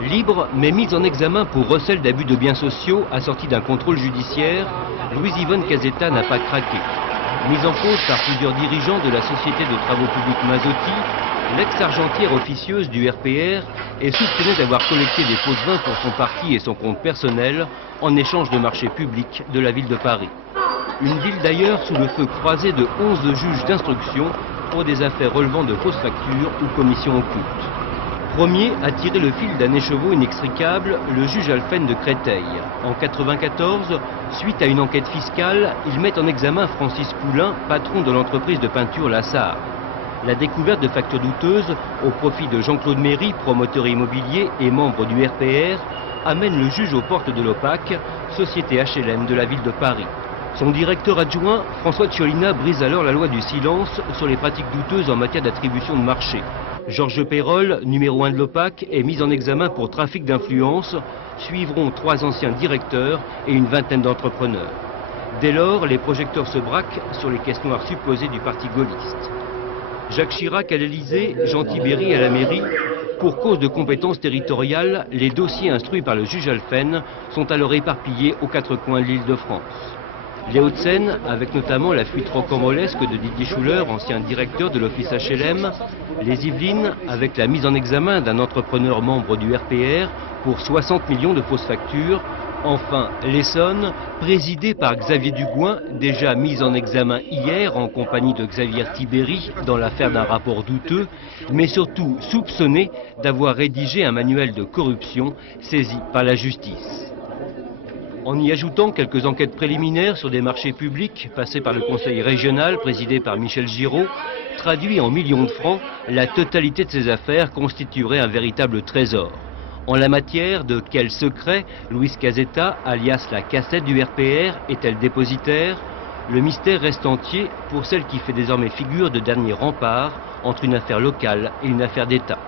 Libre, mais mise en examen pour recel d'abus de biens sociaux assorti d'un contrôle judiciaire, Louis-Yvonne Casetta n'a pas craqué. Mise en cause par plusieurs dirigeants de la Société de Travaux Publics Mazotti, l'ex-argentière officieuse du RPR est soupçonnée d'avoir collecté des fausses vins pour son parti et son compte personnel en échange de marchés publics de la ville de Paris. Une ville d'ailleurs sous le feu croisé de 11 juges d'instruction pour des affaires relevant de fausses factures ou commissions occultes. Premier a tiré le fil d'un écheveau inextricable, le juge Alphen de Créteil. En 1994, suite à une enquête fiscale, il met en examen Francis Poulain, patron de l'entreprise de peinture La Sarre. La découverte de factures douteuses au profit de Jean-Claude Méry, promoteur immobilier et membre du RPR, amène le juge aux portes de l'OPAC, société HLM de la ville de Paris. Son directeur adjoint, François Tchiolina, brise alors la loi du silence sur les pratiques douteuses en matière d'attribution de marché. Georges Pérol, numéro 1 de l'OPAC, est mis en examen pour trafic d'influence. Suivront 3 anciens directeurs et une vingtaine d'entrepreneurs. Dès lors, les projecteurs se braquent sur les caisses noires supposées du parti gaulliste. Jacques Chirac à l'Élysée, Jean Tibéry à la mairie. Pour cause de compétences territoriales, les dossiers instruits par le juge Alphen sont alors éparpillés aux 4 coins de l'Île-de-France. Les Hauts-de-Seine, avec notamment la fuite rocambolesque de Didier Schuller, ancien directeur de l'office HLM. Les Yvelines, avec la mise en examen d'un entrepreneur membre du RPR pour 60 millions de fausses factures. Enfin, l'Essonne, présidée par Xavier Dugouin, déjà mis en examen hier en compagnie de Xavier Tibéry dans l'affaire d'un rapport douteux, mais surtout soupçonné d'avoir rédigé un manuel de corruption saisi par la justice. En y ajoutant quelques enquêtes préliminaires sur des marchés publics passés par le conseil régional présidé par Michel Giraud, traduit en millions de francs, la totalité de ces affaires constituerait un véritable trésor. En la matière, de quel secret Louise Casetta, alias la cassette du RPR, est-elle dépositaire? Le mystère reste entier pour celle qui fait désormais figure de dernier rempart entre une affaire locale et une affaire d'État.